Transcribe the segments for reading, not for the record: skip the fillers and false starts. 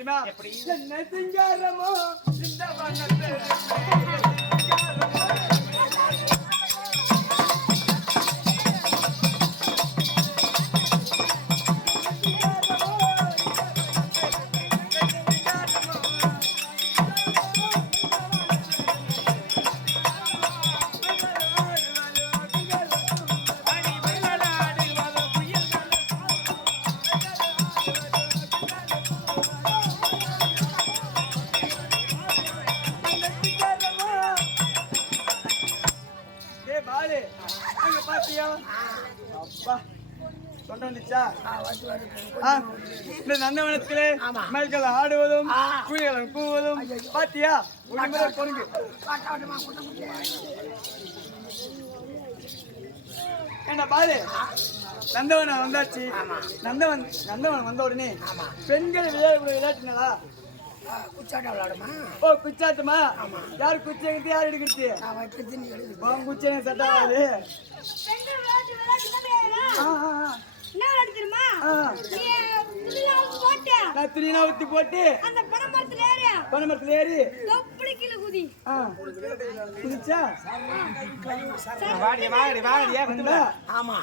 தெரியுமா? என்ன சிங்காரமோ இந்த வண்ணத்தை நந்தவனத்திலே மயில்கள் ஆடுவதும் குயில்களும் கூவதும் பாத்தியா? பொருங்க என்ன பாரு, நந்தவனம் வந்தாச்சு. நந்தவனம் வந்த உடனே பெண்கள் விளையாட்டுங்களா? குச்சாட்டம் விளையாடுமா? ஓ குச்சாட்டமா? யாரு குச்சி எடுத்து யாரு எடுக்கிறது? குச்சி சட்டா ஆகுது. ஊத்தி போட்டு பனைமரத்துல ஏறி குதிச்சா ஆமா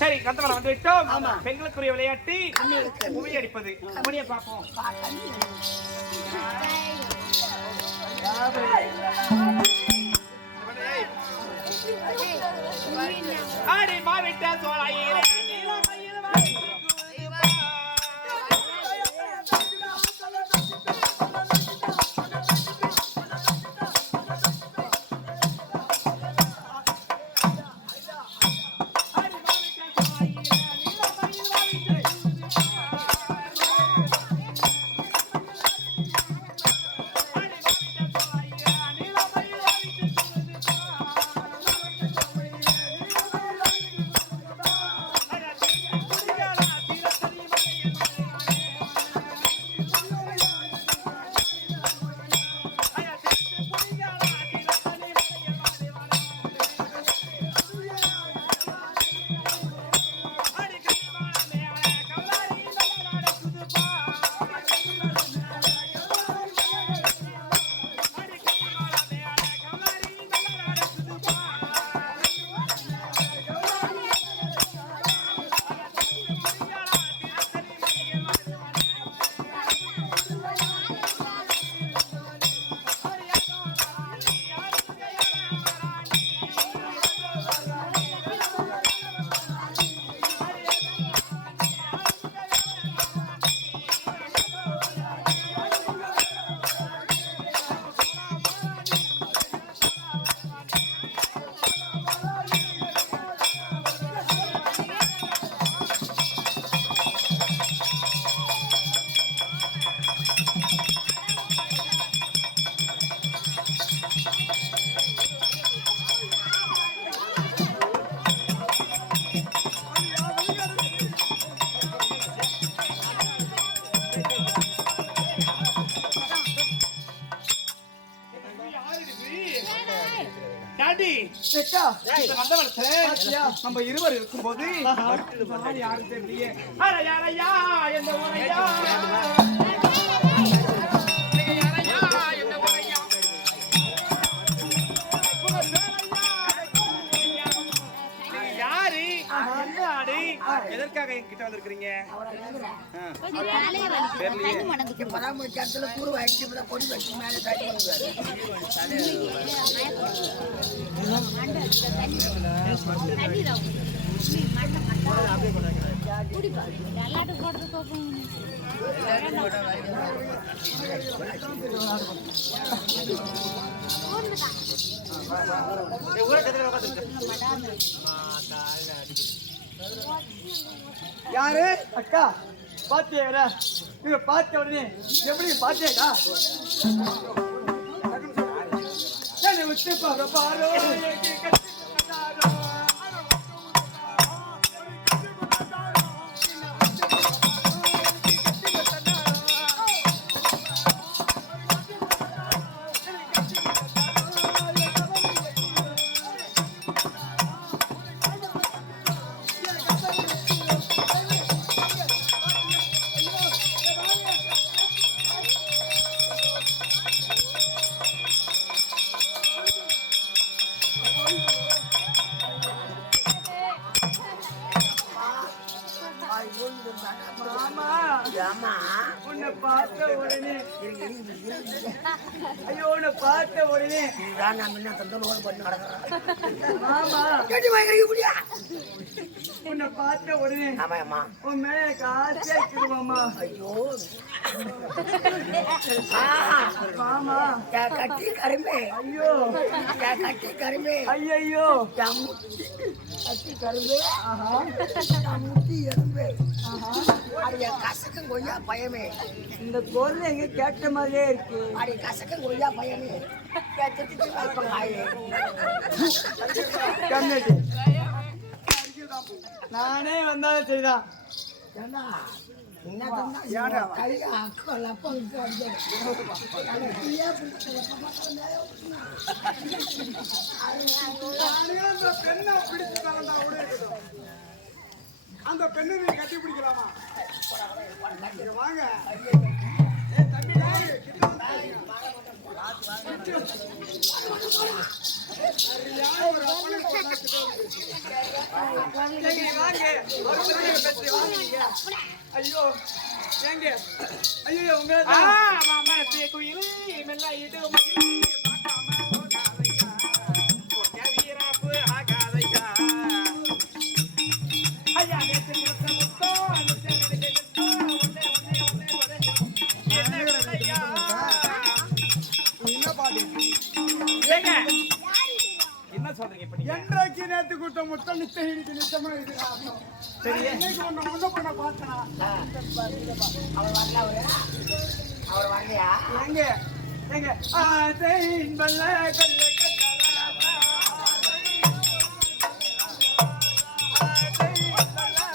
சரி, கந்தவனம் வந்து விட்டோம். பெண்களுக்குரிய விளையாட்டு கும்மி அடிப்பது. கும்மியை பார்ப்போம். ஆடி மாவிட்ட சோழாயிரம் நம்ம இருவர் இருக்கும்போது யாரும் தெரியலையே. எதற்காக என்கிட்ட வந்திருக்கீங்க? யாரு அக்கா பாத்தியா? நீங்க பார்த்த உடனே எப்படி பாத்தியாக்கா? என்ன விட்டு பாரு ஆமா உன்னை பார்த்த உடனே ஐயோ உன்னை பார்த்த உடனே இதுதான் நான் முன்ன தந்தோடு பண்ணி நடக்கிறேன் ஆமா கேட்டு வாங்கி முடியா உன்னை பார்த்த உடனே ஆமாம்மா உன் மேல எனக்கு ஆசையா இருக்குதுமாமா ஐயோ ஆமா என் கட்டி கரும்பே ஐயோ என் கட்டி கரும்பே ஐயோ என் கட்டி கரும்பே ஆஹா என் முட்டி எறும்பே ஆஹா அது என் கசக்கும் கொய்யா பயமே இந்த குரல் எங்க கேட்ட மாதிரியே இருக்கு அது கசக்கும் கொய்யா பயமே கேட்டு காயே கம்மிட்டு நானே வந்தாலும் சரிதான் ஏண்டா என்ன கையா அக்கல் அப்பா அந்த பெண்ணை நீ கட்டி பிடிக்கலாமா வாங்க ஐயோ ஏங்க ஐயோ உங்க மாமரத்தே குயிலே மெல்ல இடு மயிலே பார்க்காம போகாதையா பொன்ன வீராப்பு ஆகாதையா ஐயா நேத்து முத்த முத்தோ அனுச்சே நெடுக்கோ ஒண்ணே என்ன குடையா என்ன பாட்டு ஏங்க என்ன சொல்றீங்க இப்ப நீங்க என்றைக்கு நேத்து கூட்ட முத்தம் நித்தகிரிக்கு நித்தமா இது சரி இன்னைக்கு ஒண்ணு முன்ன பண்ண பார்த்தனா அவர் வரல அவர் வரலையா ஏங்க ஏங்க ஆசை பல்ல கல்ல கட்டரா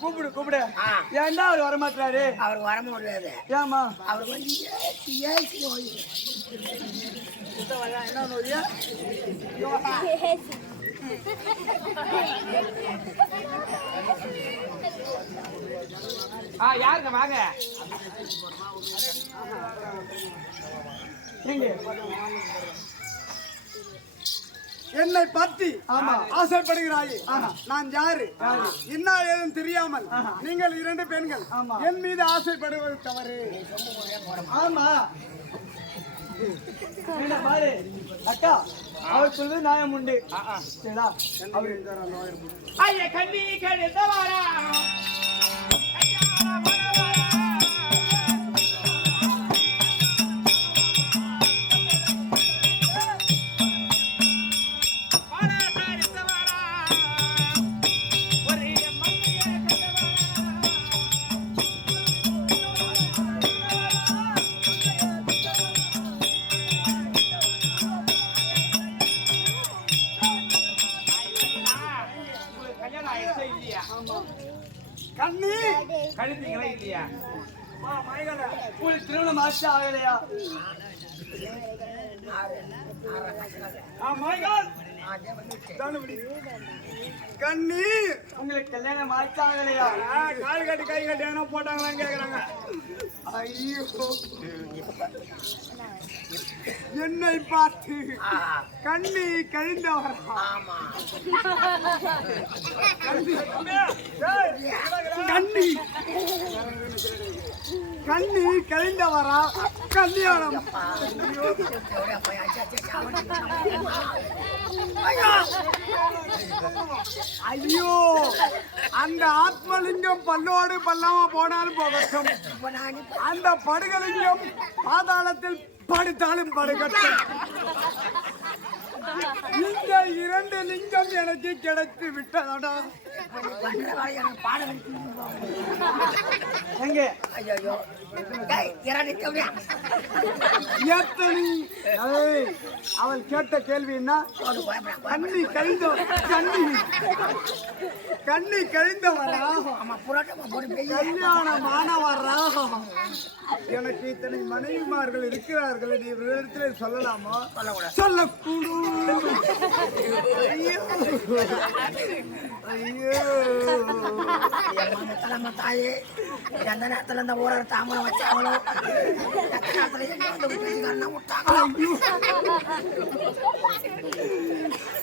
கூப்பிடு கூப்பிடு ஏன்டா அவர் வரமாட்டாரு அவர் வர முடியாது ஏமா அவர் வந்து ஏசி நோய் என்ன நோயா யாருங்க வாங்க நீங்க என்னை பற்றி ஆமா. ஆசைப்படுகிறாயே ஆஹா. நான் யாரு என்ன ஏதும் தெரியாமல் நீங்கள் 2 பெண்கள் ஆமா. என் மீது ஆசைப்படுவது தவறு ஆமா என்ன பாரு அக்கா அவர் சொல்லுது நியாயம் உண்டு சரிடா அவரு ஐயா கண்ணி கழுத்தவாரா கண்ணி கழுத்தீங்களா இல்லையா உங்களுக்கு திருமணம் ஆச்சு ஆகலையா கண்ணி உங்களுக்கு கல்யாணம் ஆச்சு ஆகலையா கால் கட்டி கை கட்டி என்ன போட்டாங்களான்னு கேக்குறாங்க ஐயோ என்னை பார்த்து கண்ணி கழிந்தவர் ஆமா கண்ணி கண்ணி கழிந்தவரா கல்யாணம் ஐயோ அந்த ஆத்மலிங்கம் பல்லோடு பல்லாம போனாலும் போகட்டும் அந்த படுகலிங்கம் பாதாளத்தில் படுத்தாலும் படுகட்டும் இந்த 2 லிங்கம் எனக்கு கிடைத்து விட்டதடா பண்ற வேலை எனக்கு பாடம் எங்க ஐயோ இரண்டு தேவையா எத்தனை ஏய், அவள் கேட்ட கேள்வி என்ன? கண்ணி கழிந்தவரா ஆமா புரோட்டமா போட்டு பெய்ய கல்யாணமானவரா? எனக்கு இத்தனை மனைவிமார்கள் இருக்கிறார்கள், நீ விவரத்தில் சொல்லலாமா? சொல்லக்கூடும். ஐயோ ஐயோ தலைமை தாயே எந்த நேரத்துல இந்த ஊர தாமரை வச்சாங்களோ எந்த நேரத்துல எங்க வந்து விட்டாங்களோ